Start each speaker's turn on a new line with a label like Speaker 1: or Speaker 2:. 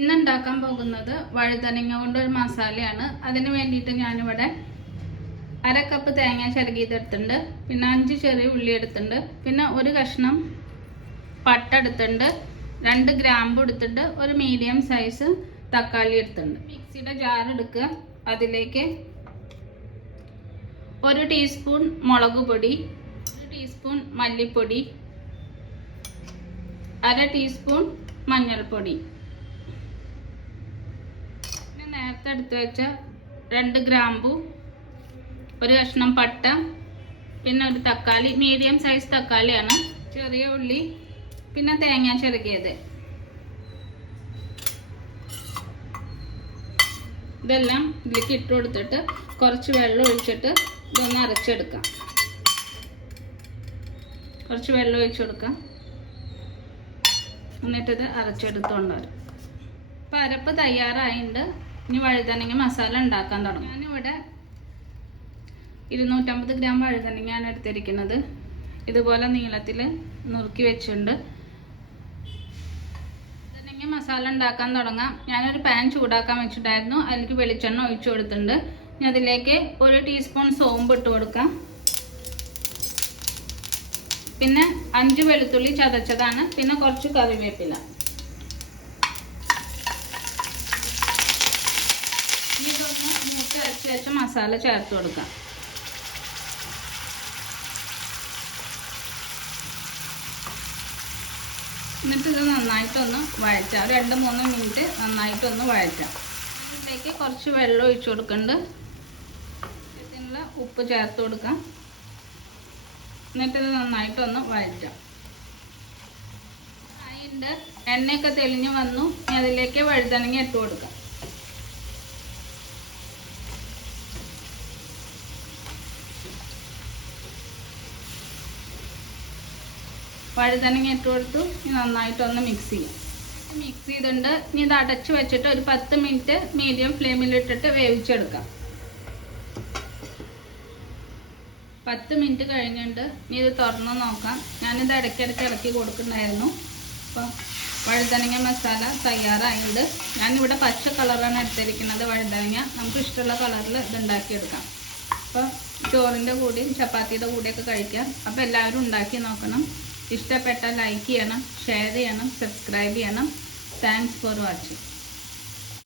Speaker 1: ഇന്ന് ഉണ്ടാക്കാൻ പോകുന്നത് വഴുതനങ്ങ കൊണ്ട് ഒരു മസാലയാണ്. അതിന് വേണ്ടിയിട്ട് ഞാനിവിടെ അര കപ്പ് തേങ്ങ ചിരകിയതെടുത്തിട്ടുണ്ട് പിന്നെ അഞ്ച് ചെറിയ ഉള്ളി എടുത്തിട്ടുണ്ട്. പിന്നെ ഒരു കഷ്ണം പട്ട എടുത്തിട്ടുണ്ട്. രണ്ട് ഗ്രാമ്പ് എടുത്തിട്ട് ഒരു മീഡിയം സൈസ് തക്കാളി എടുത്തിട്ടുണ്ട്. മിക്സിയുടെ ജാർ എടുക്കുക. അതിലേക്ക് ഒരു ടീസ്പൂൺ മുളക് പൊടി ഒരു ടീസ്പൂൺ മല്ലിപ്പൊടി അര ടീസ്പൂൺ മഞ്ഞൾപ്പൊടി. നേരത്തെ എടുത്ത് വെച്ച രണ്ട് ഗ്രാമ്പു ഒരു കഷ്ണം പട്ട പിന്നെ ഒരു തക്കാളി മീഡിയം സൈസ് തക്കാളിയാണ്. ചെറിയ ഉള്ളി പിന്നെ തേങ്ങ ചിരകിയത് ഇതെല്ലാം ഇതിലേക്ക് ഇട്ട് കൊടുത്തിട്ട് കുറച്ച് വെള്ളം ഒഴിച്ചിട്ട് ഇതൊന്ന് അരച്ചെടുക്കാം. കുറച്ച് വെള്ളം ഒഴിച്ചു കൊടുക്കാം. എന്നിട്ടിത് അരച്ചെടുത്തോണ്ട് വരും. ഇപ്പം അരപ്പ് തയ്യാറായിട്ടുണ്ട് ഇനി വഴുതനങ്ങ മസാല ഉണ്ടാക്കാൻ തുടങ്ങും. ഞാനിവിടെ ഇരുന്നൂറ്റമ്പത് ഗ്രാം വഴുതനങ്ങയാണ് എടുത്തിരിക്കുന്നത്. ഇതുപോലെ നീളത്തിൽ നുറുക്കി വെച്ചിട്ടുണ്ട്. വഴുതനങ്ങ മസാല ഉണ്ടാക്കാൻ തുടങ്ങാം. ഞാനൊരു പാൻ ചൂടാക്കാൻ വെച്ചിട്ടായിരുന്നു അതിലേക്ക് വെളിച്ചെണ്ണ ഒഴിച്ചു കൊടുത്തിട്ടുണ്ട്. ഇനി അതിലേക്ക് ഒരു ടീസ്പൂൺ സോമ്പ് ഇട്ട് കൊടുക്കാം. പിന്നെ അഞ്ച് വെളുത്തുള്ളി ചതച്ചതാണ്. പിന്നെ കുറച്ച് കറിവേപ്പില. ഇതൊന്ന് മൂത്ത് വെച്ച മസാല ചേർത്ത് കൊടുക്കാം. എന്നിട്ട് ഇത് നന്നായിട്ടൊന്ന് വഴറ്റാം. രണ്ട് മൂന്ന് മിനിറ്റ് നന്നായിട്ടൊന്ന് വഴറ്റാം. ഇതിലേക്ക് കുറച്ച് വെള്ളം ഒഴിച്ച് കൊടുക്കുന്നുണ്ട് ഇതിനുള്ള ഉപ്പ് ചേർത്ത് കൊടുക്കാം. എന്നിട്ടിത് നന്നായിട്ടൊന്ന് വഴറ്റാം. അതിന്റെ എണ്ണയൊക്കെ തെളിഞ്ഞ് വന്നു. അതിലേക്ക് വഴുതനങ്ങ ഇട്ട് കൊടുക്കാം. വഴുതനങ്ങ ഇട്ട് കൊടുത്തു. ഇനി നന്നായിട്ടൊന്ന് മിക്സ് ചെയ്യാം. മിക്സ് ചെയ്തിട്ടുണ്ട്. ഇനി ഇത് അടച്ചു വെച്ചിട്ട് ഒരു പത്ത് മിനിറ്റ് മീഡിയം ഫ്ലെയിമിൽ ഇട്ടിട്ട് വേവിച്ചെടുക്കാം. പത്ത് മിനിറ്റ് കഴിഞ്ഞിട്ട് ഇനി ഇത് തുറന്ന് നോക്കാം. ഞാനിത് ഇടയ്ക്കിടയ്ക്ക് ഇളക്കി കൊടുക്കുന്നുണ്ടായിരുന്നു. അപ്പം വഴുതനങ്ങ മസാല തയ്യാറായിട്ട് ഞാനിവിടെ പച്ച കളറാണ് എടുത്തിരിക്കുന്നത് വഴുതനങ്ങ. നമുക്ക് ഇഷ്ടമുള്ള കളറിൽ ഇത് ഉണ്ടാക്കിയെടുക്കാം. അപ്പോൾ ചോറിന്റെ കൂടെയും ചപ്പാത്തിയുടെ കൂടെയൊക്കെ കഴിക്കാം. അപ്പോൾ എല്ലാവരും ഉണ്ടാക്കി നോക്കണം. ഇഷ്ടപ്പെട്ടാൽ ലൈക്ക് ചെയ്യണം ഷെയർ ചെയ്യണം സബ്സ്ക്രൈബ് ചെയ്യണം. Thanks for watching